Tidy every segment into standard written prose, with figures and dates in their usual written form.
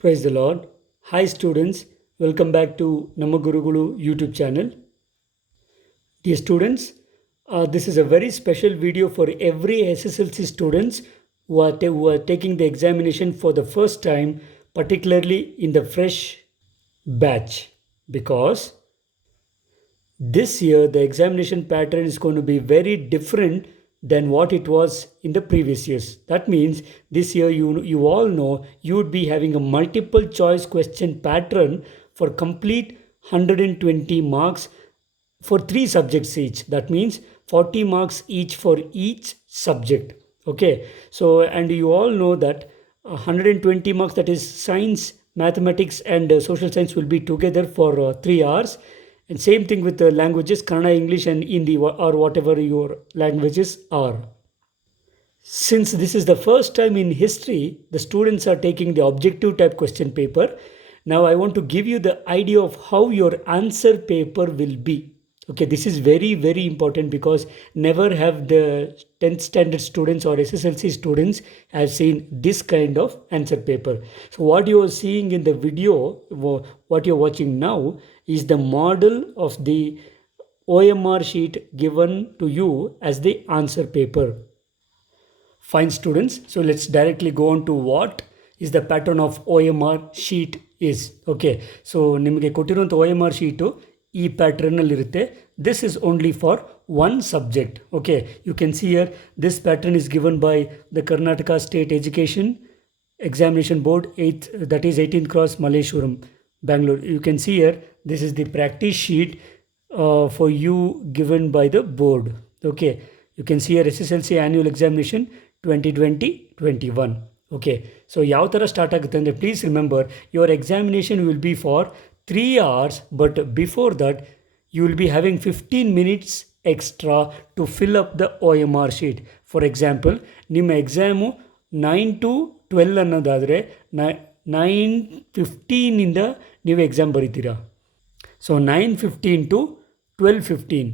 Praise the Lord. Hi students, welcome back to Nama Gurugulu YouTube channel. Dear students, this is a very special video for every SSLC students who are taking the examination for the first time, particularly in the fresh batch, because this year the examination pattern is going to be very different than what it was in the previous years. That means this year you all know you would be having a multiple choice question pattern for complete 120 marks for three subjects each. That means 40 marks each for each subject. Okay, so and you all know that 120 marks, that is science, mathematics and social science, will be together for 3 hours. And same thing with the languages, Kannada, English and Hindi, or whatever your languages are. Since this is the first time in history the students are taking the objective type question paper, now I want to give you the idea of how your answer paper will be. Okay, this is very, very important because never have the 10th standard students or SSLC students have seen this kind of answer paper. So what you are seeing in the video, what you're watching now, is the model of the OMR sheet given to you as the answer paper. Fine students, so let's directly go on to what is the pattern of OMR sheet is. Okay, so ನಿಮಗೆ ಕೊಟ್ಟಿರುವಂಥ OMR sheet ಈ ಪ್ಯಾಟ್ರನ್ನಲ್ಲಿ ಇರುತ್ತೆ. This is only for one subject. Okay, you can see here this pattern is given by the Karnataka State Education Examination Board, 8th, that is 18th Cross, Malleshwaram, Bangalore. You can see here this is the practice sheet for you given by the board. Okay, you can see here SSLC annual examination 2020-21. Okay, so ಯಾವ ಥರ start ಆಗುತ್ತೆ ಅಂದರೆ, please remember your examination will be for 3 hours, but before that you will be having 15 minutes extra to fill up the OMR sheet. For example, ನಿಮ್ಮ exam 9 to 12 ಅನ್ನೋದಾದರೆ 9:15 ನೀವು exam ಬರೀತೀರಾ. So 9:15 to 12:15.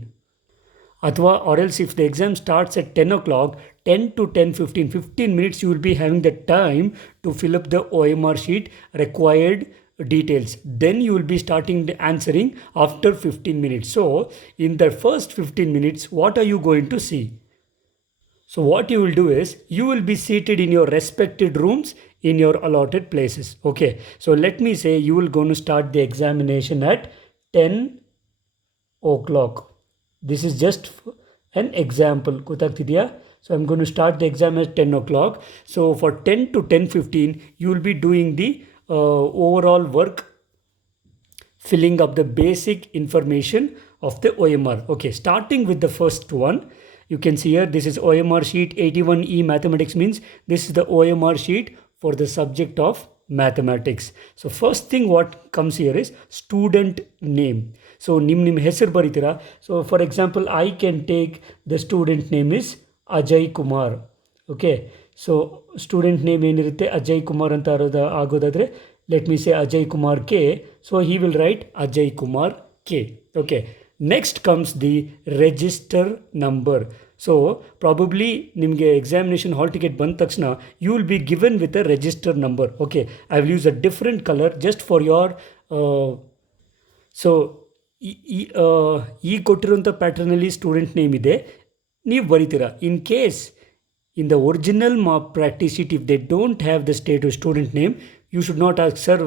Athwa, or else if the exam starts at 10 o'clock, 10 to 10:15, 15 minutes you will be having the time to fill up the OMR sheet required details. Then you will be starting the answering after 15 minutes. So in the first 15 minutes, what are you going to see? So what you will do is, you will be seated in your respected rooms in your allotted places. Okay, so let me say you will going to start the examination at 10 o'clock. This is just an example. So I'm going to start the exam at 10 o'clock. So for 10 to 10:15, you will be doing the overall work, filling up the basic information of the OMR. Okay, starting with the first one. You can see here, this is OMR sheet 81E mathematics, means this is the OMR sheet for the subject of mathematics. So first thing what comes here is student name. So ನಿಮ್ಮ ಹೆಸರು ಬರೀತೀರಾ. So for example, I can take the student name is Ajay Kumar. Okay, so student name ಏನಿರುತ್ತೆ Ajay Kumar ಅಂತ ಆಗೋದಾದರೆ, let me say Ajay Kumar K. So he will write Ajay Kumar K. Okay, next comes the register number. So probably ನಿಮಗೆ examination hall ticket ಬಂದ ತಕ್ಷಣ you will be given with a register number. Okay, I will use a different color just for your so ಈ ಕೊಟ್ಟಿರುವಂಥ ಪ್ಯಾಟ್ರನಲ್ಲಿ student name ಇದೆ, ನೀವು ಬರೀತೀರಾ. In case in the original practice sheet if they don't have the student name, you should not ask sir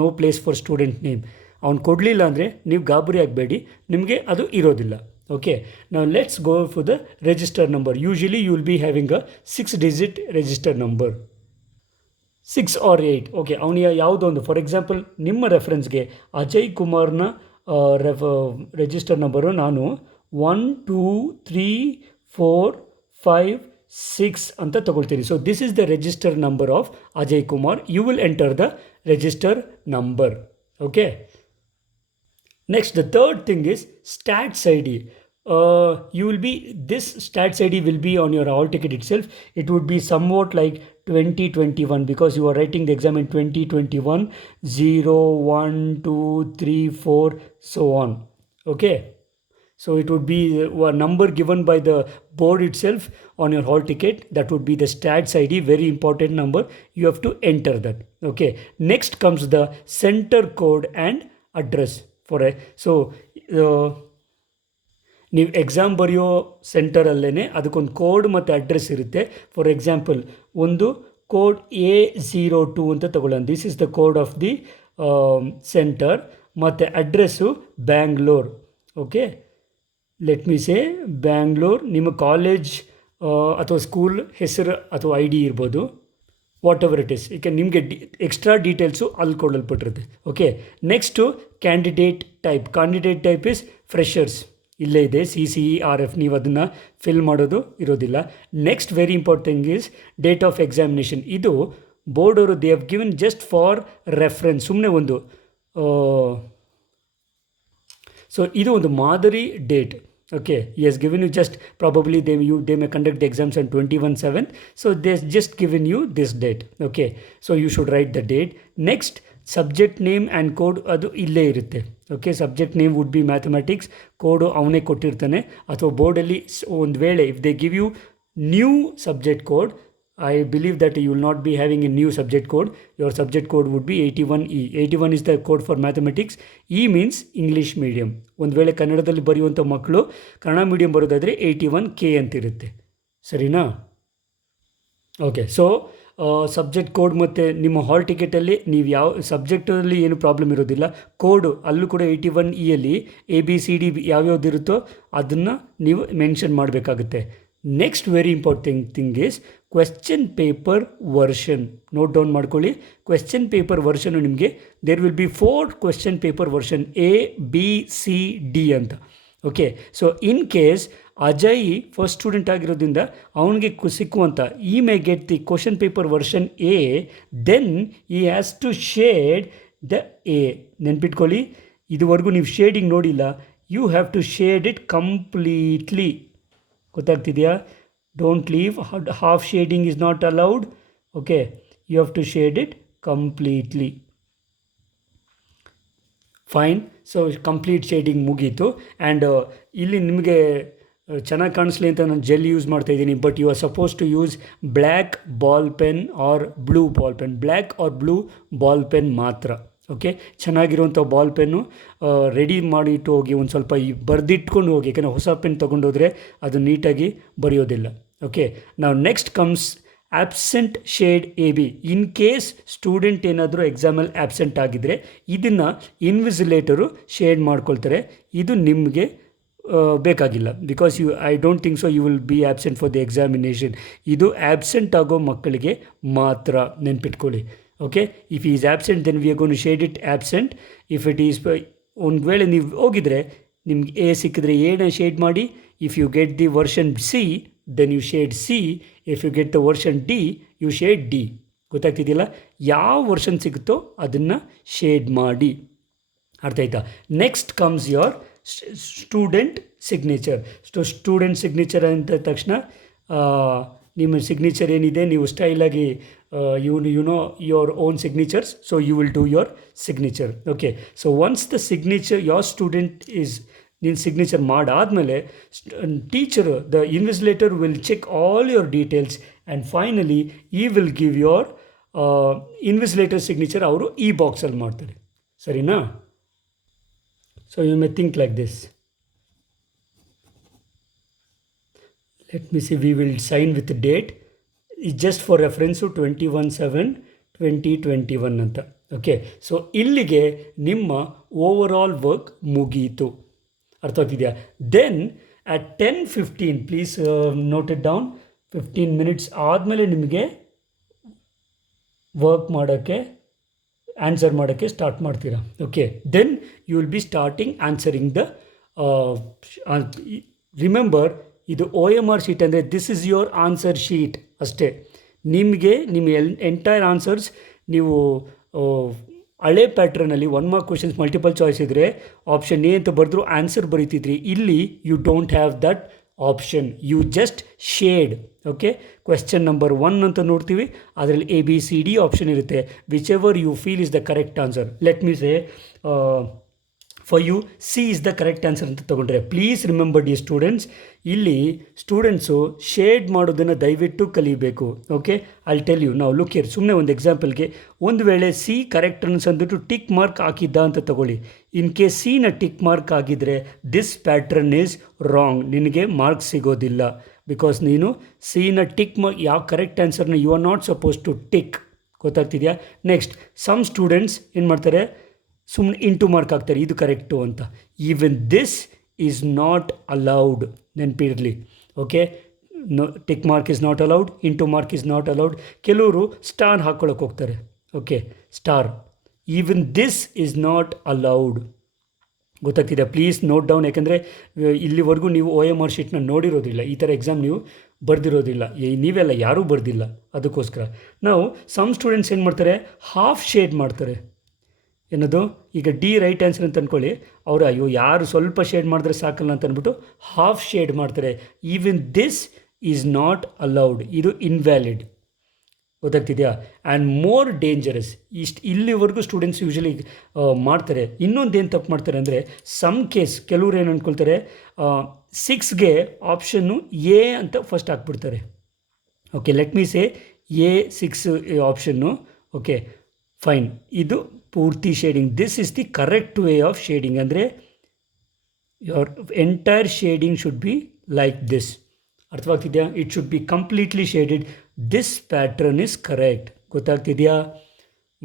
no place for student name. ಅವ್ನು ಕೊಡಲಿಲ್ಲ ಅಂದರೆ ನೀವು ಗಾಬರಿ ಆಗಬೇಡಿ, ನಿಮಗೆ ಅದು ಇರೋದಿಲ್ಲ. ಓಕೆ, ನಾವು let's go for the register number. Usually you will be having a 6-digit register number, 6 or 8. Okay, ಅವನಿಗೆ ಯಾವುದೋ ಒಂದು, ಫಾರ್ ಎಕ್ಸಾಂಪಲ್ ನಿಮ್ಮ ರೆಫರೆನ್ಸ್ಗೆ ಅಜಯ್ ಕುಮಾರ್ನ ರಿಜಿಸ್ಟರ್ ನಂಬರು ನಾನು 1 2 3 4 5 6 ಅಂತ ತಗೊಳ್ತೀನಿ. So this is the register number of Ajay Kumar. You will enter the register number. Okay, next the third thing is stats ID. You will be, this stats ID will be on your hall ticket itself. It would be somewhat like 2021 because you are writing the exam in 2021, 0 1 2 3 4 so on. Okay, So it would be a number given by the board itself on your hall ticket. That would be the stats ID, very important number. You have to enter that. Okay. Next comes the center code and address for a. So ನೀವು exam ಬರೆಯೋ ಸೆಂಟರಲ್ಲೇ ಅದಕ್ಕೊಂದು code ಮತ್ತು address ಇರುತ್ತೆ. For example ಒಂದು code A02 ಅಂತ ತಗೊಳ್ಳೋಣ. This is the code of the centre ಮತ್ತು address Bangalore. Okay, let me say Bangalore. ನಿಮ್ಮ ಕಾಲೇಜ್ ಅಥವಾ ಸ್ಕೂಲ್ ಹೆಸರು ಅಥವಾ ID ಇರ್ಬೋದು, ವಾಟ್ ಎವರ್ ಇಟ್ ಇಸ್. ಈಗ ನಿಮಗೆ ಎಕ್ಸ್ಟ್ರಾ ಡೀಟೇಲ್ಸು ಅಲ್ಲಿ ಕೊಡಲ್ಪಟ್ಟಿರುತ್ತೆ. Okay, next candidate type is freshers. ಇಲ್ಲೇ ಇದೆ CCERF, ನೀವು ಅದನ್ನು ಫಿಲ್ ಮಾಡೋದು ಇರೋದಿಲ್ಲ. Next very important is date of examination. ಇದು ಬೋರ್ಡ್ ಅವರು they have given just for reference, ಸುಮ್ಮನೆ ಒಂದು. ಸೊ ಇದು ಒಂದು ಮಾದರಿ date. Okay, he has given you just probably they may conduct the exams on 21/7, so they just given you this date. Okay, so you should write the date. Next, subject name and code adu ille irutte. Okay, subject name would be mathematics, code avane kottirtane, athwa board alli ond vele if they give you new subject code, I believe that you will not be having a new subject code. Your subject code would be 81E. 81 is the code for mathematics. E means English medium. ಒಂದು ವೇಳೆ ಕನ್ನಡದಲ್ಲಿ ಬರೆಯುವಂಥ ಮಕ್ಕಳು Kannada medium ಬರೋದಾದರೆ 81K ಅಂತಿರುತ್ತೆ. ಸರಿನಾ? Okay, so subject code ಮತ್ತು ನಿಮ್ಮ ಹಾಲ್ ಟಿಕೆಟಲ್ಲಿ ನೀವು ಯಾವ ಸಬ್ಜೆಕ್ಟಲ್ಲಿ ಏನು ಪ್ರಾಬ್ಲಮ್ ಇರೋದಿಲ್ಲ. ಕೋಡು ಅಲ್ಲೂ ಕೂಡ 81E ABCD ಯಾವ್ಯಾವ್ದು ಇರುತ್ತೋ ಅದನ್ನು ನೀವು ಮೆನ್ಷನ್ ಮಾಡಬೇಕಾಗುತ್ತೆ. Next very important thing is question paper version. Note down ಮಾಡ್ಕೊಳ್ಳಿ. ಕ್ವೆಶ್ಚನ್ ಪೇಪರ್ ವರ್ಷನು ನಿಮಗೆ there will be 4 question paper version ABCD ಅಂತ. Okay, so in case Ajay first student ಆಗಿರೋದ್ರಿಂದ ಅವನಿಗೆ ಸಿಕ್ಕುವಂಥ he may get the question paper version A, then he has to shade the A. ನೆನ್ಪಿಟ್ಕೊಳ್ಳಿ, ಇದುವರೆಗೂ ನೀವು ಶೇಡಿಂಗ್ ನೋಡಿಲ್ಲ. You have to shade it completely. ಗೊತ್ತಾಗ್ತಿದೆಯಾ? Don't leave, half shading is not allowed. Okay, you have to shade it completely. Fine. So complete shading ಮುಗೀತು. And ಇಲ್ಲಿ ನಿಮಗೆ ಚೆನ್ನಾಗಿ ಕಾಣಿಸ್ಲಿ ಅಂತ ನಾನು ಜೆಲ್ ಯೂಸ್ ಮಾಡ್ತಾಯಿದ್ದೀನಿ. But you are suppose to use black ball pen or blue ball pen. Black or blue ball pen ಮಾತ್ರ. Okay, ಚೆನ್ನಾಗಿರುವಂಥ ಬಾಲ್ ಪೆನ್ನು ರೆಡಿ ಮಾಡಿಟ್ಟು ಹೋಗಿ, ಒಂದು ಸ್ವಲ್ಪ ಬರೆದಿಟ್ಕೊಂಡು ಹೋಗಿ. ಯಾಕೆಂದರೆ ಹೊಸ ಪೆನ್ ತೊಗೊಂಡೋದ್ರೆ ಅದು ನೀಟಾಗಿ ಬರೆಯೋದಿಲ್ಲ. ಓಕೆ, ನಾವು next comes absent shade AB. In case student ಏನಾದರೂ ಎಕ್ಸಾಮಲ್ಲಿ ಆಬ್ಸೆಂಟ್ ಆಗಿದ್ದರೆ ಇದನ್ನು ಇನ್ವಿಸಿಲೇಟರು ಶೇಡ್ ಮಾಡ್ಕೊಳ್ತಾರೆ. ಇದು ನಿಮಗೆ ಬೇಕಾಗಿಲ್ಲ. Because I don't think so you will be absent for the examination. ಇದು ಆಬ್ಸೆಂಟ್ ಆಗೋ ಮಕ್ಕಳಿಗೆ ಮಾತ್ರ, ನೆನ್ಪಿಟ್ಕೊಳ್ಳಿ. Okay, if is absent then we are going to shade it absent. If it is ಒಂದು ವೇಳೆ ನೀವು ಹೋಗಿದರೆ ನಿಮ್ಗೆ A ಸಿಕ್ಕಿದ್ರೆ Aನ ಶೇಡ್ ಮಾಡಿ. If you get the version C, then you shade C. If you get the version D, you shade D. ಗೊತ್ತಾಗ್ತಿದೆಯಲ್ಲ? ಯಾವ ವರ್ಷನ್ ಸಿಗುತ್ತೋ ಅದನ್ನು ಶೇಡ್ ಮಾಡಿ. ಅರ್ಥ ಆಯ್ತಾ? Next comes your student signature. Student signature ಅಂದ ತಕ್ಷಣ ನಿಮ್ಮ ಸಿಗ್ನೇಚರ್ ಏನಿದೆ, ನೀವು ಸ್ಟೈಲಾಗಿ you know your own signatures, so you will do your signature. Okay, so once the signature your student is in signature ಮಾಡಾದಮೇಲೆ teacher the invigilator will check all your details and finally he will give your invigilator signature ಅವರು ಈ ಬಾಕ್ಸಲ್ಲಿ ಮಾಡ್ತಾರೆ. ಸರಿನಾ? So you may think like this. Let me see, we will sign with date. Just for reference 21/7/2021 ಅಂತ. Okay, so ಇಲ್ಲಿಗೆ ನಿಮ್ಮ over all work ಮುಗೀತು. ಅರ್ಥ ಆಗ್ತಿದೆಯಾ? Then at 10:15 please note it down. 15 minutes ಆದಮೇಲೆ ನಿಮಗೆ ವರ್ಕ್ ಮಾಡೋಕ್ಕೆ, ಆನ್ಸರ್ ಮಾಡೋಕ್ಕೆ ಸ್ಟಾರ್ಟ್ ಮಾಡ್ತೀರಾ. Okay, then you will be starting answering the. Remember, ಇದು OMR ಶೀಟ್ ಅಂದರೆ this is your answer sheet ಅಷ್ಟೇ. ನಿಮಗೆ ನಿಮ್ಮ ಎಂಟೈರ್ ಆನ್ಸರ್ಸ್ ನೀವು ಹಳೆ ಪ್ಯಾಟ್ರನಲ್ಲಿ 1 mark ಕ್ವೆಶನ್ಸ್ ಮಲ್ಟಿಪಲ್ ಚಾಯ್ಸ್ ಇದ್ದರೆ ಆಪ್ಷನ್ A ಅಂತ ಬರೆದ್ರು ಆನ್ಸರ್ ಬರೀತಿದ್ರಿ. ಇಲ್ಲಿ you don't have that option, you just shade. Okay, question number 1 ಅಂತ ನೋಡ್ತೀವಿ, ಅದರಲ್ಲಿ ABCD ಆಪ್ಷನ್ ಇರುತ್ತೆ. Whichever you feel is the correct answer. Let me say for you C is the correct answer ಅಂತ ತೊಗೊಂಡ್ರೆ. Please remember the students, ಇಲ್ಲಿ ಸ್ಟೂಡೆಂಟ್ಸು shade ಮಾಡೋದನ್ನು ದಯವಿಟ್ಟು ಕಲಿಬೇಕು. ಓಕೆ, ಐ ಟೆಲ್ ಯು ನಾವು ಲುಕ್ ಹಿಯರ್. ಸುಮ್ಮನೆ ಒಂದು ಎಕ್ಸಾಂಪಲ್ಗೆ, ಒಂದು ವೇಳೆ ಸಿ ಕರೆಕ್ಟ್ ಅನ್ಸಂದ್ಬಿಟ್ಟು ಟಿಕ್ ಮಾರ್ಕ್ ಹಾಕಿದ್ದ ಅಂತ ತಗೊಳ್ಳಿ. ಇನ್ ಕೇಸ್ ಸಿನ ಟಿಕ್ ಮಾರ್ಕ್ ಆಗಿದ್ದರೆ ದಿಸ್ ಪ್ಯಾಟ್ರನ್ ಈಸ್ ರಾಂಗ್, ನಿನಗೆ ಮಾರ್ಕ್ಸ್ ಸಿಗೋದಿಲ್ಲ. ಬಿಕಾಸ್ ನೀನು ಸಿನ ಟಿಕ್ ಮಾರ್ಕ್, ಯಾವ ಕರೆಕ್ಟ್ ಆನ್ಸರ್ನ you are not suppose to tick. ಗೊತ್ತಾಗ್ತಿದೆಯಾ? ನೆಕ್ಸ್ಟ್, ಸಮ್ ಸ್ಟೂಡೆಂಟ್ಸ್ ಏನು ಮಾಡ್ತಾರೆ, ಸುಮ್ಮನೆ ಇಂಟು ಮಾರ್ಕ್ ಹಾಕ್ತಾರೆ, ಇದು ಕರೆಕ್ಟು ಅಂತ. Even this is not allowed, ನೆನಪಿರಲಿ. Okay, no, tick mark is not allowed, into mark is not allowed. ಕೆಲವರು ಸ್ಟಾರ್ ಹಾಕ್ಕೊಳಕ್ಕೆ ಹೋಗ್ತಾರೆ. Okay, star, even this is not allowed. ಗೊತ್ತಾಗ್ತಿದೆ? Please note down. ಯಾಕೆಂದರೆ ಇಲ್ಲಿವರೆಗೂ ನೀವು OMR ಶೀಟ್ನ ನೋಡಿರೋದಿಲ್ಲ, ಈ ಥರ ಎಕ್ಸಾಮ್ ನೀವು ಬರೆದಿರೋದಿಲ್ಲ, ನೀವೆಲ್ಲ ಯಾರೂ ಬರೆದಿಲ್ಲ. ಅದಕ್ಕೋಸ್ಕರ ನಾವು ಸಮ್ ಸ್ಟೂಡೆಂಟ್ಸ್ ಏನು ಮಾಡ್ತಾರೆ, ಹಾಫ್ ಶೇಡ್ ಮಾಡ್ತಾರೆ. ಏನದು, ಈಗ ಡಿ ರೈಟ್ ಆನ್ಸರ್ ಅಂತ ಅಂದ್ಕೊಳ್ಳಿ, ಅವರು ಅಯ್ಯೋ ಯಾರು ಸ್ವಲ್ಪ ಶೇಡ್ ಮಾಡಿದ್ರೆ ಸಾಕಲ್ಲ ಅಂತ ಅಂದ್ಬಿಟ್ಟು ಹಾಫ್ ಶೇಡ್ ಮಾಡ್ತಾರೆ. Even this is not allowed, ಇದು ಇನ್ವ್ಯಾಲಿಡ್. ಗೊತ್ತಾಗ್ತಿದೆಯಾ? ಆ್ಯಂಡ್ ಮೋರ್ ಡೇಂಜರಸ್, ಇಲ್ಲಿವರೆಗೂ ಸ್ಟೂಡೆಂಟ್ಸ್ ಯೂಶಲಿ ಮಾಡ್ತಾರೆ. ಇನ್ನೊಂದೇನು ತಪ್ಪು ಮಾಡ್ತಾರೆ ಅಂದರೆ, ಸಮ್ ಕೇಸ್ ಕೆಲವ್ರು ಏನು ಅಂದ್ಕೊಳ್ತಾರೆ, 6ಗೆ ಆಪ್ಷನ್ನು ಎ ಅಂತ ಫಸ್ಟ್ ಹಾಕ್ಬಿಡ್ತಾರೆ. Okay, let me say A6 option. Okay fine, ಇದು ಪೂರ್ತಿ shading. This is the correct way of shading. ಅಂದರೆ your entire shading should be like this. ಅರ್ಥವಾಗ್ತಿದೆಯಾ? It should be completely shaded. This pattern is correct. ಗೊತ್ತಾಗ್ತಿದೆಯಾ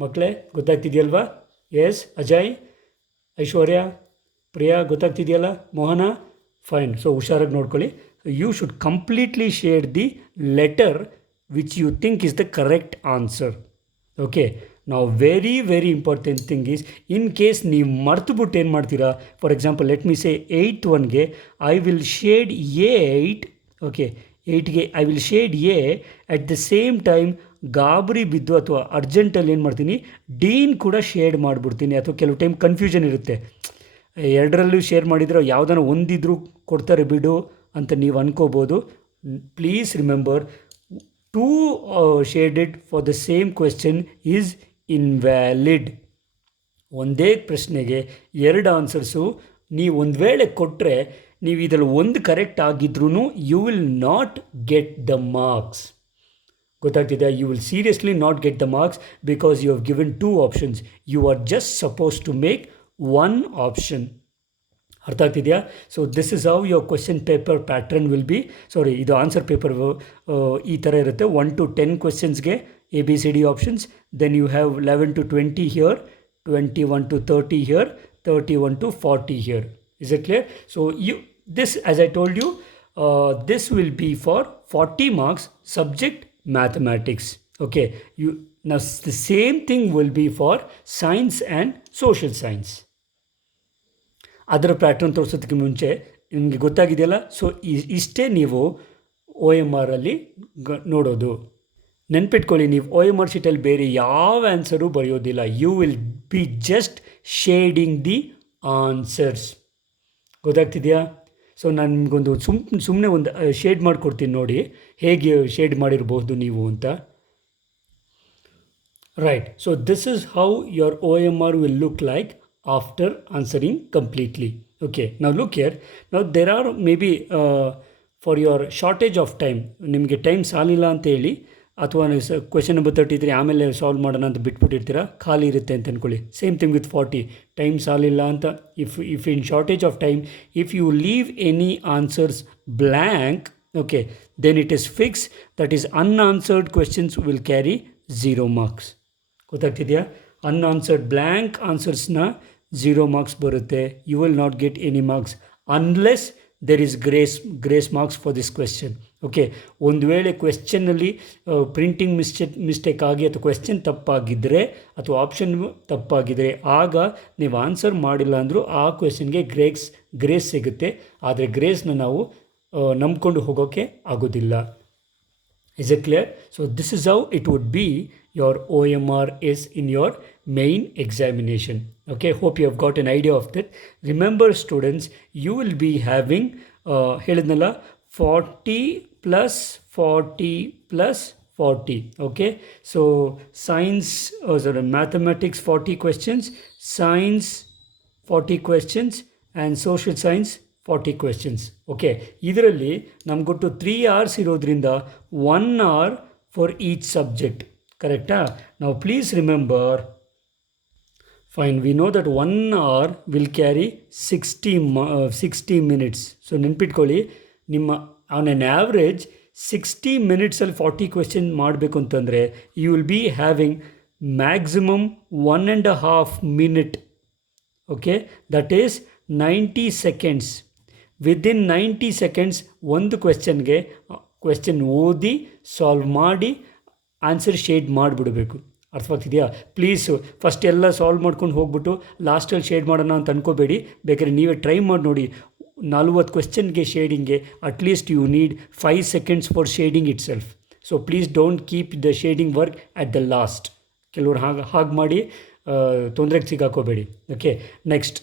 ಮಕ್ಕಳೇ? ಗೊತ್ತಾಗ್ತಿದೆಯಲ್ವಾ? Yes Ajay, Aishwarya, Priya, ಗೊತ್ತಾಗ್ತಿದೆಯಲ್ಲ? Mohana, fine. So ಹುಷಾರಾಗಿ ನೋಡ್ಕೊಳ್ಳಿ. You should completely shade the letter which you think is the correct answer. Okay, ನಾವು very important thing is, in case ನೀವು ಮರ್ತುಬಿಟ್ಟು ಏನು ಮಾಡ್ತೀರಾ, for example let me say 8th ಒನ್ಗೆ I will shade A8. Okay, 8ಗೆ I will shade A. At the same time ಗಾಬರಿ ಬಿದ್ದು ಅಥವಾ ಅರ್ಜೆಂಟಲ್ಲಿ ಏನು ಮಾಡ್ತೀನಿ, ಡೀನ್ ಕೂಡ ಶೇಡ್ ಮಾಡಿಬಿಡ್ತೀನಿ. ಅಥವಾ ಕೆಲವು ಟೈಮ್ ಕನ್ಫ್ಯೂಷನ್ ಇರುತ್ತೆ, ಎರಡರಲ್ಲೂ ಶೇರ್ ಮಾಡಿದರೆ ಯಾವುದನ್ನ ಒಂದಿದ್ರೂ ಕೊಡ್ತಾರೆ ಬಿಡು ಅಂತ ನೀವು ಅನ್ಕೋಬೋದು. Please remember, two shaded for the same question is invalid. ಒಂದೇ ಪ್ರಶ್ನೆಗೆ ಎರಡು ಆನ್ಸರ್ಸು ನೀವು ಒಂದು ವೇಳೆ ಕೊಟ್ಟರೆ, ನೀವು ಇದರಲ್ಲಿ ಒಂದು ಕರೆಕ್ಟ್ ಆಗಿದ್ರೂ you will not get the marks. ಗೊತ್ತಾಗ್ತಿದೆ? You will seriously not get the marks because you have given 2 options. You are just suppose to make 1 option. ಅರ್ಥ ಆಗ್ತಿದೆಯಾ? So this is how your question paper pattern will be. Sorry, ಇದು answer paper ಈ ಥರ ಇರುತ್ತೆ. 1 to 10 ಕ್ವೆಶ್ಚನ್ಸ್ಗೆ ABCD options. Then you have 11 to 20 here, 21 to 30 here, 31 to 40 here. Is it clear? So this, as I told you, this will be for 40 marks subject mathematics. Okay, now the same thing will be for science and social science. ಅದರ pattern ತೋರಿಸೋದಕ್ಕೆ ಮುಂಚೆ ನಿಮಗೆ ಗೊತ್ತಾಗಿದೆಯಲ್ಲ? So ಇಷ್ಟೇ ನೀವು OMR ಅಲ್ಲಿ ನೋಡೋದು. ನೆನ್ಪಿಟ್ಕೊಳ್ಳಿ, ನೀವು OMR ಶೀಟಲ್ಲಿ ಬೇರೆ ಯಾವ ಆನ್ಸರು ಬರೆಯೋದಿಲ್ಲ. You will be just shading the answers. ಗೊತ್ತಾಗ್ತಿದೆಯಾ? ಸೊ ನಾನು ನಿಮಗೊಂದು ಸುಮ್ಮನೆ ಒಂದು ಶೇಡ್ ಮಾಡಿಕೊಡ್ತೀನಿ ನೋಡಿ, ಹೇಗೆ ಶೇಡ್ ಮಾಡಿರ್ಬೋದು ನೀವು ಅಂತ. Right, so this is how your OMR will look like after answering completely. Okay, ನಾವು ಲುಕ್ ಹಿಯರ್. ನಾವು there are may be for your shortage of time, ನಿಮಗೆ ಟೈಮ್ ಸಾಲಿಲ್ಲ ಅಂತ ಹೇಳಿ, ಅಥವಾ ನೀವು ಕ್ವೆಶನ್ ನಂಬರ್ 33 ಆಮೇಲೆ ಸಾಲ್ವ್ ಮಾಡೋಣ ಅಂತ ಬಿಟ್ಬಿಟ್ಟಿರ್ತೀರ, ಖಾಲಿ ಇರುತ್ತೆ ಅಂತ ಅಂದ್ಕೊಳ್ಳಿ. ಸೇಮ್ ಥಿಂಗ್ ವಿತ್ 40, ಟೈಮ್ ಸಾಲಿಲ್ಲ ಅಂತ. If in shortage of time, if you leave any answers blank, okay, then it is fix, that is unanswered questions will carry 0 marks. ಗೊತ್ತಾಗ್ತಿದೆಯಾ? ಅನ್ಆನ್ಸರ್ಡ್ ಬ್ಲ್ಯಾಂಕ್ ಆನ್ಸರ್ಸ್ನ 0 ಮಾರ್ಕ್ಸ್ ಬರುತ್ತೆ. You will not get any marks unless there is grace marks for this question. Okay, ಒಂದು ವೇಳೆ ಕ್ವೆಶ್ಚನ್ನಲ್ಲಿ printing mistake ಆಗಿ ಅಥವಾ question ತಪ್ಪಾಗಿದ್ದರೆ ಅಥವಾ option ತಪ್ಪಾಗಿದ್ದರೆ, ಆಗ ನೀವು ಆನ್ಸರ್ ಮಾಡಿಲ್ಲ ಅಂದರೂ ಆ ಕ್ವೆಶ್ಚನ್ಗೆ ಗ್ರೇಸ್ ಸಿಗುತ್ತೆ. ಆದರೆ ಗ್ರೇಸ್ನ ನಾವು ನಂಬ್ಕೊಂಡು ಹೋಗೋಕ್ಕೆ ಆಗೋದಿಲ್ಲ. Is it clear? So this is how it would be your OMR is in your main examination. Okay, hope you have got an idea of that. Remember students, you will be having ಹೇಳಿದ್ನಲ್ಲ 40 plus 40 plus 40. Okay, so science, mathematics 40 questions, science 40 questions and social science 40 questions. Okay, ಇದರಲ್ಲಿ ನಮ್ಗೊಟ್ಟು 3 hours ಇರೋದ್ರಿಂದ 1 hour for each subject. ಕರೆಕ್ಟಾ? ನಾವು please remember, fine, we know that 1 hour will carry 60 minutes. ಸೊ ನೆನ್ಪಿಟ್ಕೊಳ್ಳಿ, ನಿಮ್ಮ on on average 60 minutesಲ್ಲಿ 40 question ಮಾಡಬೇಕು ಅಂತಂದರೆ you will be having maximum 1.5 minute. Okay, that is 90 seconds. Within 90 seconds ಒಂದು ಕ್ವೆಶ್ಚನ್ ಓದಿ ಸಾಲ್ವ್ ಮಾಡಿ ಆನ್ಸರ್ ಶೇಡ್ ಮಾಡಿಬಿಡಬೇಕು. ಅರ್ಥವಾಗ್ತಿದೆಯಾ? ಪ್ಲೀಸು ಫಸ್ಟ್ ಎಲ್ಲ ಸಾಲ್ವ್ ಮಾಡ್ಕೊಂಡು ಹೋಗ್ಬಿಟ್ಟು ಲಾಸ್ಟಲ್ಲಿ ಶೇಡ್ ಮಾಡೋಣ ಅಂತ ಅನ್ಕೋಬೇಡಿ. ಬೇಕಾದ್ರೆ ನೀವೇ ಟ್ರೈ ಮಾಡಿ ನೋಡಿ. 40 ಕ್ವೆಶ್ಚನ್ಗೆ ಶೇಡಿಂಗ್ಗೆ at least you need 5 seconds for shading itself. So please don't keep the shading work at the last. ಕೆಲವರು ಹಾಗೆ ಮಾಡಿ ತೊಂದರೆಗೆ ಸಿಗಾಕೋಬೇಡಿ. Okay, next.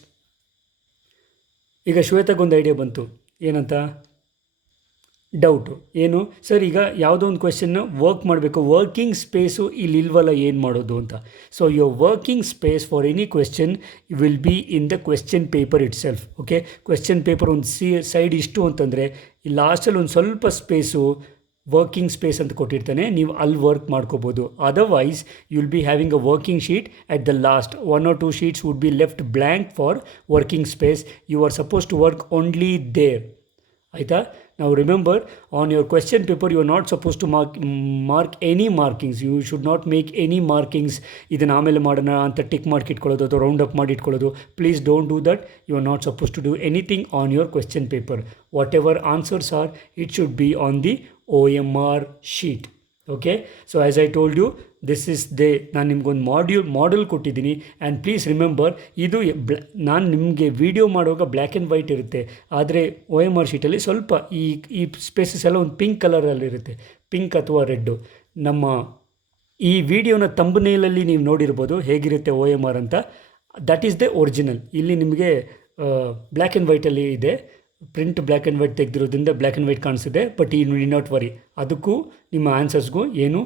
ಈಗ ಶ್ವೇತಾಗೊಂದು ಐಡಿಯಾ ಬಂತು. ಏನಂತ? ಡೌಟು ಏನು ಸರ್, ಈಗ ಯಾವುದೋ ಒಂದು ಕ್ವೆಶ್ಚನ್ನ ವರ್ಕ್ ಮಾಡಬೇಕು, ವರ್ಕಿಂಗ್ ಸ್ಪೇಸು ಇಲ್ಲಿ ಇಲ್ವಲ್ಲ, ಏನು ಮಾಡೋದು ಅಂತ. So your working space for any question will be in the question paper it self. Okay, question paper ಒಂದು ಸೈಡ್ ಇಷ್ಟು ಅಂತಂದರೆ ಈ ಲಾಸ್ಟಲ್ಲಿ ಒಂದು ಸ್ವಲ್ಪ ಸ್ಪೇಸು ವರ್ಕಿಂಗ್ ಸ್ಪೇಸ್ ಅಂತ ಕೊಟ್ಟಿರ್ತಾನೆ, ನೀವು ಅಲ್ಲಿ ವರ್ಕ್ ಮಾಡ್ಕೋಬೋದು. Otherwise you will be having a working sheet at the last. 1 or 2 sheets would be left blank for working space. You are suppose to work only there. ಆಯಿತಾ? ನಾವು remember, on your question paper you are not suppose to mark any markings. You should not make any markings. ಇದನ್ನು ಆಮೇಲೆ ಮಾಡೋಣ ಅಂತ tick mark ಇಟ್ಕೊಳ್ಳೋದು ಅಥವಾ round up ಮಾಡಿ ಇಟ್ಕೊಳ್ಳೋದು. Please don't do that. You are not suppose to do anything on your question paper. Whatever answers are, it should be on the OMR sheet. Okay, so as I told you, this is ನಾನು ನಿಮ್ಗೊಂದು model ಕೊಟ್ಟಿದ್ದೀನಿ. And please remember, ಇದು ನಾನು ನಿಮಗೆ video ಮಾಡುವಾಗ black and white ಇರುತ್ತೆ, ಆದರೆ OMR ಶೀಟಲ್ಲಿ ಸ್ವಲ್ಪ ಈ ಸ್ಪೇಸಸ್ ಎಲ್ಲ ಒಂದು ಪಿಂಕ್ ಕಲರಲ್ಲಿರುತ್ತೆ, ಪಿಂಕ್ ಅಥವಾ ರೆಡ್ಡು. ನಮ್ಮ ಈ ವಿಡಿಯೋನ ತಂಬ್ನೇಲಲ್ಲಿ ನೀವು ನೋಡಿರ್ಬೋದು ಹೇಗಿರುತ್ತೆ OMR ಅಂತ. That is the original. ಇಲ್ಲಿ ನಿಮಗೆ ಬ್ಲ್ಯಾಕ್ ಆ್ಯಂಡ್ ವೈಟಲ್ಲಿ ಇದೆ, ಪ್ರಿಂಟ್ ಬ್ಲ್ಯಾಕ್ ಆ್ಯಂಡ್ ವೈಟ್ ತೆಗೆದಿರೋದ್ರಿಂದ ಬ್ಲ್ಯಾಕ್ ಆ್ಯಂಡ್ ವೈಟ್ ಕಾಣಿಸಿದೆ. ಬಟ್ ಈ ನಿ ನಾಟ್ ವರಿ, ಅದಕ್ಕೂ ನಿಮ್ಮ ಆನ್ಸರ್ಸ್ಗೂ ಏನೂ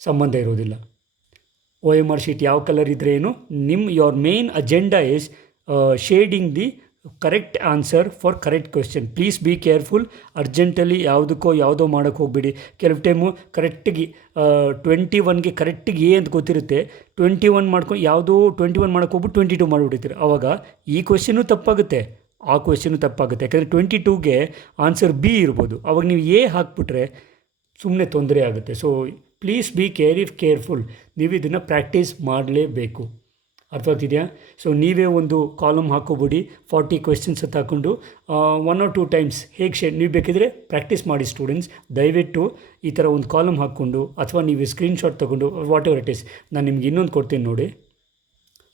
ಸಂಬಂಧ ಇರೋದಿಲ್ಲ. OMR ಶೀಟ್ ಯಾವ ಕಲರ್ ಇದ್ದರೆ ಏನು, your main agenda is shading the correct answer for correct question. Please be careful. ಅರ್ಜೆಂಟಲ್ಲಿ ಯಾವುದೋ ಮಾಡೋಕ್ಕೆ ಹೋಗ್ಬಿಡಿ. ಕೆಲವು ಟೈಮು ಕರೆಕ್ಟಿಗೆ 21ಗೆ ಕರೆಕ್ಟಿಗೆ ಅಂತ ಗೊತ್ತಿರುತ್ತೆ, 21 ಮಾಡ್ಕೊಂಡು ಯಾವುದೋ 21 ಮಾಡೋಕ್ಕೆ ಹೋಗ್ಬಿಟ್ಟು 22 ಮಾಡಿಬಿಡ್ತೀರಿ. ಆವಾಗ ಈ ಕ್ವೆಶ್ಚನು ತಪ್ಪಾಗುತ್ತೆ, ಆ ಕ್ವೆಶ್ಚನು ತಪ್ಪಾಗುತ್ತೆ. ಯಾಕಂದರೆ 22ಗೆ ಆನ್ಸರ್ ಬಿ ಇರ್ಬೋದು, ಅವಾಗ ನೀವು ಹಾಕ್ಬಿಟ್ರೆ ಸುಮ್ಮನೆ ತೊಂದರೆ ಆಗುತ್ತೆ. So please be careful. ನೀವು ಇದನ್ನು ಪ್ರಾಕ್ಟೀಸ್ ಮಾಡಲೇಬೇಕು. ಅರ್ಥವಾಗ್ತಿದೆಯಾ? ಸೊ ನೀವೇ ಒಂದು ಕಾಲಮ್ ಹಾಕೋಬಿಡಿ, 40 ಕ್ವೆಶ್ಚನ್ಸ್ ಅಂತ ಹಾಕ್ಕೊಂಡು 1 or 2 times ಹೇಗೆ ನೀವು ಬೇಕಿದ್ರೆ ಪ್ರಾಕ್ಟೀಸ್ ಮಾಡಿ ಸ್ಟೂಡೆಂಟ್ಸ್. ದಯವಿಟ್ಟು ಈ ಥರ ಒಂದು ಕಾಲಮ್ ಹಾಕ್ಕೊಂಡು ಅಥವಾ ನೀವು ಸ್ಕ್ರೀನ್ಶಾಟ್ ತೊಗೊಂಡು ವಾಟ್ ಎವರ್ ಇಟ್ ಈಸ್. ನಾನು ನಿಮ್ಗೆ ಇನ್ನೊಂದು ಕೊಡ್ತೀನಿ ನೋಡಿ.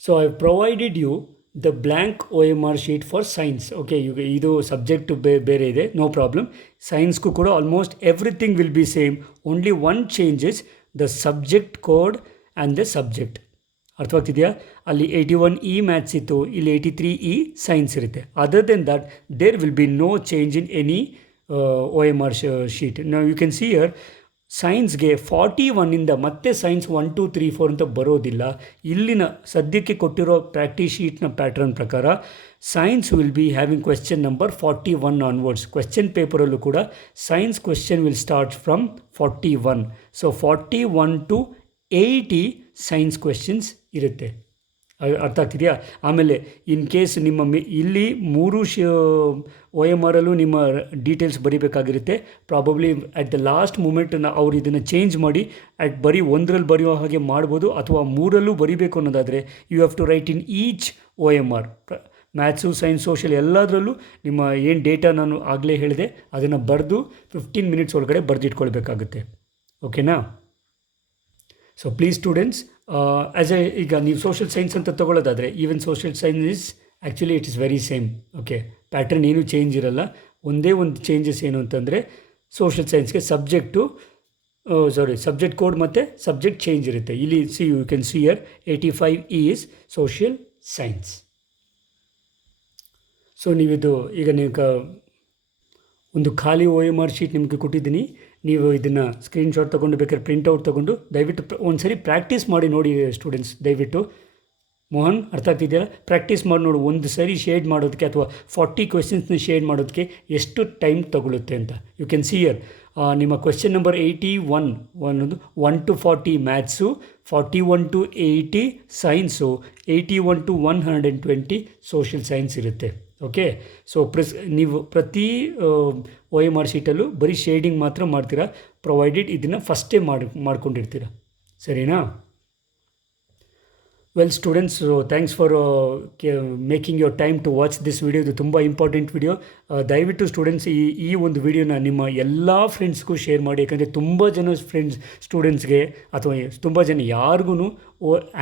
So I provided you the blank OMR sheet for science. Okay, ಇದು ಸಬ್ಜೆಕ್ಟ್ ಬೇರೆ ಇದೆ, ನೋ ಪ್ರಾಬ್ಲಮ್. ಸೈನ್ಸ್ಗೂ ಕೂಡ almost everything will be same. Only one changes the subject code and the subject. ಅರ್ಥವಾಗ್ತಿದೆಯಾ? ಅಲ್ಲಿ 81E ಮ್ಯಾಥ್ಸ್ ಇತ್ತು, ಇಲ್ಲಿ 83E ಸೈನ್ಸ್ ಇರುತ್ತೆ. Other then that there will be no change in any OMR sheet. ನಾವು you can see here ಸೈನ್ಸ್ಗೆ 41ಇಂದ ಮತ್ತೆ science 1 2 3 4 ಅಂತ ಬರೋದಿಲ್ಲ. ಇಲ್ಲಿನ ಸದ್ಯಕ್ಕೆ ಕೊಟ್ಟಿರೋ ಪ್ರಾಕ್ಟೀಸ್ ಶೀಟ್ನ ಪ್ಯಾಟ್ರನ್ ಪ್ರಕಾರ science will be having question number 41 onwards. Question ಪೇಪರಲ್ಲೂ ಕೂಡ science question will start from 41. ಸೊ 41 to 80 ಸೈನ್ಸ್ ಕ್ವೆಶ್ಚನ್ಸ್ ಇರುತ್ತೆ. ಅರ್ಥ ಆಗ್ತಿದೆಯಾ? ಆಮೇಲೆ ಇನ್ ಕೇಸ್ ನಿಮ್ಮ ಇಲ್ಲಿ 3 OMRಲ್ಲೂ ನಿಮ್ಮ ಡೀಟೇಲ್ಸ್ ಬರೀಬೇಕಾಗಿರುತ್ತೆ. Probably at the last moment ಅವ್ರು ಇದನ್ನು ಚೇಂಜ್ ಮಾಡಿ ಬರೀ 1ರಲ್ಲಿ ಬರೆಯೋ ಹಾಗೆ ಮಾಡ್ಬೋದು, ಅಥವಾ 3ರಲ್ಲೂ ಬರೀಬೇಕು ಅನ್ನೋದಾದರೆ you have to write in each OMR. Maths, science, social ಎಲ್ಲದರಲ್ಲೂ ನಿಮ್ಮ ಏನು ಡೇಟಾ ನಾನು ಆಗಲೇ ಹೇಳಿದೆ ಅದನ್ನು ಬರೆದು 15 minutes ಒಳಗಡೆ ಬರೆದಿಟ್ಕೊಳ್ಬೇಕಾಗುತ್ತೆ. ಓಕೆನಾ? ಸೊ ಪ್ಲೀಸ್ ಸ್ಟೂಡೆಂಟ್ಸ್, ಈಗ ನೀವು ಸೋಷಿಯಲ್ ಸೈನ್ಸ್ ಅಂತ ತೊಗೊಳ್ಳೋದಾದರೆ even social science is actually it is very same. Okay, pattern ಏನೂ ಚೇಂಜ್ ಇರಲ್ಲ. ಒಂದೇ ಒಂದು ಚೇಂಜಸ್ ಏನು ಅಂತಂದರೆ ಸೋಷಿಯಲ್ ಸೈನ್ಸ್ಗೆ ಸಬ್ಜೆಕ್ಟ್ ಕೋಡ್ ಮತ್ತು ಸಬ್ಜೆಕ್ಟ್ ಚೇಂಜ್ ಇರುತ್ತೆ. ಇಲ್ಲಿ you can see here 85E is social science. So ನೀವಿದು ಈಗ ನೀವು ಒಂದು ಖಾಲಿ OMR ಶೀಟ್ ನಿಮಗೆ ಕೊಟ್ಟಿದ್ದೀನಿ. ನೀವು ಇದನ್ನು ಸ್ಕ್ರೀನ್ಶಾಟ್ ತೊಗೊಂಡು ಬೇಕಾದ್ರೆ ಪ್ರಿಂಟೌಟ್ ತೊಗೊಂಡು ದಯವಿಟ್ಟು ಒಂದು ಸರಿ ಪ್ರಾಕ್ಟೀಸ್ ಮಾಡಿ ನೋಡಿ ಸ್ಟೂಡೆಂಟ್ಸ್. ದಯವಿಟ್ಟು ಮೋಹನ್ ಅರ್ಥ ಆಗ್ತಿದೆಯಲ್ಲ? ಪ್ರಾಕ್ಟೀಸ್ ಮಾಡಿ ನೋಡು, ಒಂದು ಸರಿ ಶೇಡ್ ಮಾಡೋದಕ್ಕೆ ಅಥವಾ 40 ಕ್ವೆಶನ್ಸ್ನ ಶೇಡ್ ಮಾಡೋದಕ್ಕೆ ಎಷ್ಟು ಟೈಮ್ ತಗೊಳುತ್ತೆ ಅಂತ. ಯು ಕ್ಯಾನ್ ಸಿ ಇಯರ್ ನಿಮ್ಮ question number 81 1 to 40 maths, 41 to 80 science, 81 to 120 social science ಇರುತ್ತೆ. ಓಕೆ, ಸೊ ನೀವು ಪ್ರತಿ OMR ಶೀಟಲ್ಲೂ ಬರೀ ಶೇಡಿಂಗ್ ಮಾತ್ರ ಮಾಡ್ತೀರಾ, ಪ್ರೊವೈಡೆಡ್ ಇದನ್ನು ಫಸ್ಟೇ ಮಾಡ್ಕೊಂಡಿರ್ತೀರ. ಸರಿನಾ? Well students, thanks for making your time to watch this video. ಇದು ತುಂಬ ಇಂಪಾರ್ಟೆಂಟ್ ವಿಡಿಯೋ. ದಯವಿಟ್ಟು ಸ್ಟೂಡೆಂಟ್ಸ್ ಈ ಒಂದು ವಿಡಿಯೋನ ನಿಮ್ಮ ಎಲ್ಲ ಫ್ರೆಂಡ್ಸ್ಗೂ ಶೇರ್ ಮಾಡಿ. ಯಾಕಂದರೆ ತುಂಬ ಜನ ಸ್ಟೂಡೆಂಟ್ಸ್ಗೆ ಅಥವಾ ತುಂಬ ಜನ ಯಾರಿಗೂ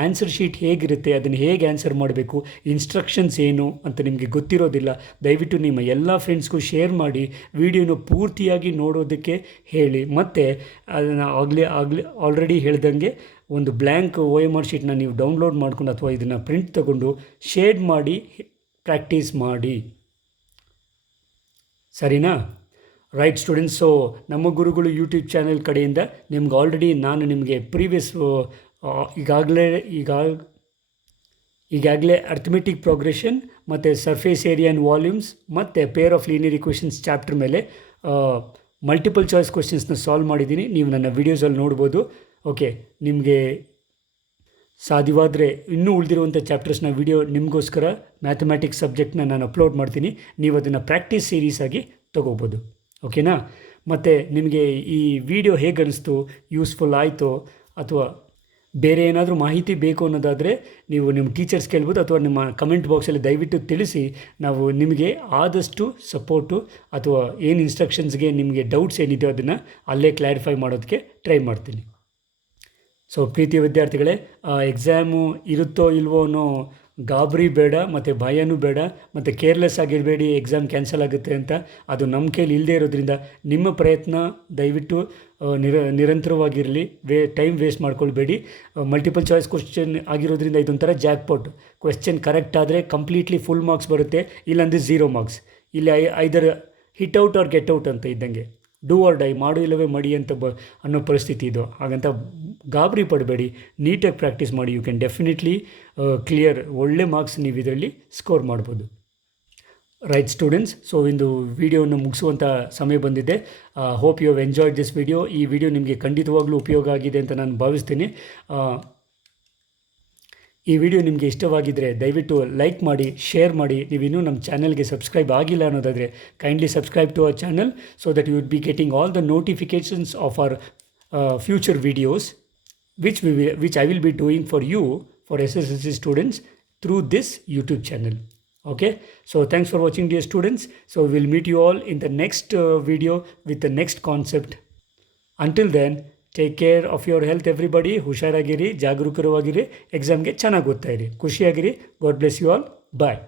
ಆನ್ಸರ್ ಶೀಟ್ ಹೇಗಿರುತ್ತೆ, ಅದನ್ನು ಹೇಗೆ ಆನ್ಸರ್ ಮಾಡಬೇಕು, ಇನ್ಸ್ಟ್ರಕ್ಷನ್ಸ್ ಏನು ಅಂತ ನಿಮಗೆ ಗೊತ್ತಿರೋದಿಲ್ಲ. ದಯವಿಟ್ಟು ನಿಮ್ಮ ಎಲ್ಲ ಫ್ರೆಂಡ್ಸ್ಗೂ ಶೇರ್ ಮಾಡಿ, ವಿಡಿಯೋನ ಪೂರ್ತಿಯಾಗಿ ನೋಡೋದಕ್ಕೆ ಹೇಳಿ. ಮತ್ತು ಅದನ್ನು ಆಲ್ರೆಡಿ ಹೇಳ್ದಂಗೆ ಒಂದು ಬ್ಲ್ಯಾಂಕ್ OMR ಶೀಟ್ನ ನೀವು ಡೌನ್ಲೋಡ್ ಮಾಡ್ಕೊಂಡು ಅಥವಾ ಇದನ್ನು ಪ್ರಿಂಟ್ ತಗೊಂಡು ಶೇಡ್ ಮಾಡಿ ಪ್ರಾಕ್ಟೀಸ್ ಮಾಡಿ. ಸರಿನಾ? ರೈಟ್ ಸ್ಟೂಡೆಂಟ್ಸ್, ಸೊ ನಮ್ಮ ಗುರುಗಳು ಯೂಟ್ಯೂಬ್ ಚಾನೆಲ್ ಕಡೆಯಿಂದ ನಿಮ್ಗೆ ಆಲ್ರೆಡಿ ನಾನು ನಿಮಗೆ ಪ್ರೀವಿಯಸ್ ಈಗಾಗಲೇ ಅರ್ಥಮೆಟಿಕ್ ಪ್ರೋಗ್ರೆಷನ್ ಮತ್ತು ಸರ್ಫೇಸ್ ಏರಿಯಾ ಆ್ಯಂಡ್ ವಾಲ್ಯೂಮ್ಸ್ ಮತ್ತು pair of linear equations chapter ಮೇಲೆ ಮಲ್ಟಿಪಲ್ ಚಾಯ್ಸ್ ಕ್ವೆಶನ್ಸ್ನ ಸಾಲ್ವ್ ಮಾಡಿದ್ದೀನಿ. ನೀವು ನನ್ನ ವೀಡಿಯೋಸಲ್ಲಿ ನೋಡ್ಬೋದು. ಓಕೆ, ನಿಮಗೆ ಸಾಧ್ಯವಾದರೆ ಇನ್ನೂ ಉಳಿದಿರುವಂಥ ಚಾಪ್ಟರ್ಸ್ನ ವಿಡಿಯೋ ನಿಮಗೋಸ್ಕರ ಮ್ಯಾಥಮೆಟಿಕ್ಸ್ ಸಬ್ಜೆಕ್ಟ್ನ ನಾನು ಅಪ್ಲೋಡ್ ಮಾಡ್ತೀನಿ. ನೀವು ಅದನ್ನು ಪ್ರಾಕ್ಟೀಸ್ ಸೀರೀಸ್ ಆಗಿ ತೊಗೋಬೋದು. ಓಕೆನಾ? ಮತ್ತು ನಿಮಗೆ ಈ ವಿಡಿಯೋ ಹೇಗೆ ಅನಿಸ್ತು, ಯೂಸ್ಫುಲ್ ಆಯಿತೋ ಅಥವಾ ಬೇರೆ ಏನಾದರೂ ಮಾಹಿತಿ ಬೇಕು ಅನ್ನೋದಾದರೆ ನೀವು ನಿಮ್ಮ ಟೀಚರ್ಸ್ ಕೇಳ್ಬೋದು ಅಥವಾ ನಿಮ್ಮ ಕಮೆಂಟ್ ಬಾಕ್ಸಲ್ಲಿ ದಯವಿಟ್ಟು ತಿಳಿಸಿ. ನಾವು ನಿಮಗೆ ಆದಷ್ಟು ಸಪೋರ್ಟು ಅಥವಾ ಏನು ಇನ್ಸ್ಟ್ರಕ್ಷನ್ಸ್ಗೆ ನಿಮಗೆ ಡೌಟ್ಸ್ ಏನಿದೆಯೋ ಅದನ್ನು ಅಲ್ಲೇ ಕ್ಲಾರಿಫೈ ಮಾಡೋದಕ್ಕೆ ಟ್ರೈ ಮಾಡ್ತೀನಿ. ಸೊ ಪ್ರೀತಿಯ ವಿದ್ಯಾರ್ಥಿಗಳೇ, ಎಕ್ಸಾಮು ಇರುತ್ತೋ ಇಲ್ವೋ ಅನ್ನೋ ಗಾಬರಿ ಬೇಡ ಮತ್ತು ಭಯನೂ ಬೇಡ ಮತ್ತು ಕೇರ್ಲೆಸ್ ಆಗಿರಬೇಡಿ ಎಕ್ಸಾಮ್ ಕ್ಯಾನ್ಸಲ್ ಆಗುತ್ತೆ ಅಂತ. ಅದು ನಮ್ಮ ಕೈಲಿ ಇಲ್ಲದೇ ಇರೋದ್ರಿಂದ ನಿಮ್ಮ ಪ್ರಯತ್ನ ದಯವಿಟ್ಟು ನಿರಂತರವಾಗಿರಲಿ. ಟೈಮ್ ವೇಸ್ಟ್ ಮಾಡ್ಕೊಳ್ಬೇಡಿ. ಮಲ್ಟಿಪಲ್ ಚಾಯ್ಸ್ ಕ್ವೆಶ್ಚನ್ ಆಗಿರೋದ್ರಿಂದ ಇದೊಂಥರ ಜಾಕ್ಪಾಟ್. ಕ್ವೆಶ್ಚನ್ ಕರೆಕ್ಟ್ ಆದರೆ ಕಂಪ್ಲೀಟ್ಲಿ ಫುಲ್ ಮಾರ್ಕ್ಸ್ ಬರುತ್ತೆ, ಇಲ್ಲಾಂದರೆ 0 ಮಾರ್ಕ್ಸ್. ಇಲ್ಲಿ either hit out or get out ಅಂತ ಇದ್ದಂಗೆ, ಡೂ ಆರ್ ಡೈ, ಮಾಡು ಇಲ್ಲವೇ ಮಡಿ ಅಂತ ಅನ್ನೋ ಪರಿಸ್ಥಿತಿ ಇದು. ಹಾಗಂತ ಗಾಬರಿ ಪಡಬೇಡಿ, ನೀಟಾಗಿ ಪ್ರಾಕ್ಟೀಸ್ ಮಾಡಿ. ಯು ಕ್ಯಾನ್ ಡೆಫಿನೆಟ್ಲಿ ಕ್ಲಿಯರ್, ಒಳ್ಳೆ ಮಾರ್ಕ್ಸ್ ನೀವು ಇದರಲ್ಲಿ ಸ್ಕೋರ್ ಮಾಡ್ಬೋದು. ರೈಟ್ ಸ್ಟೂಡೆಂಟ್ಸ್, ಸೊ ಇಂದು ವಿಡಿಯೋವನ್ನು ಮುಗಿಸುವಂಥ ಸಮಯ ಬಂದಿದೆ. Hope you have enjoyed this video. ಈ ವಿಡಿಯೋ ನಿಮಗೆ ಖಂಡಿತವಾಗ್ಲೂ ಉಪಯೋಗ ಆಗಿದೆ ಅಂತ ನಾನು ಭಾವಿಸ್ತೀನಿ. ಈ ವಿಡಿಯೋ ನಿಮಗೆ ಇಷ್ಟವಾಗಿದ್ದರೆ ದಯವಿಟ್ಟು ಲೈಕ್ ಮಾಡಿ, ಶೇರ್ ಮಾಡಿ. ನೀವಿನ್ನೂ ನಮ್ಮ ಚಾನಲ್ಗೆ ಸಬ್ಸ್ಕ್ರೈಬ್ ಆಗಿಲ್ಲ ಅನ್ನೋದಾದರೆ kindly subscribe to our channel so that you would be getting all the notifications of our future videos which I will be doing for you, for SSLC students, through this YouTube channel. Okay, so thanks for watching, dear students. So we'll meet you all in the next video with the next concept. Until then, take care of your health everybody. ಹುಷಾರಾಗಿರಿ, ಜಾಗರೂಕರಾಗಿರಿ, ಎಕ್ಸಾಮ್ಗೆ ಚೆನ್ನಾಗಿ ಓದ್ತಾ ಇರಿ, ಖುಷಿಯಾಗಿರಿ. God bless you all. Bye.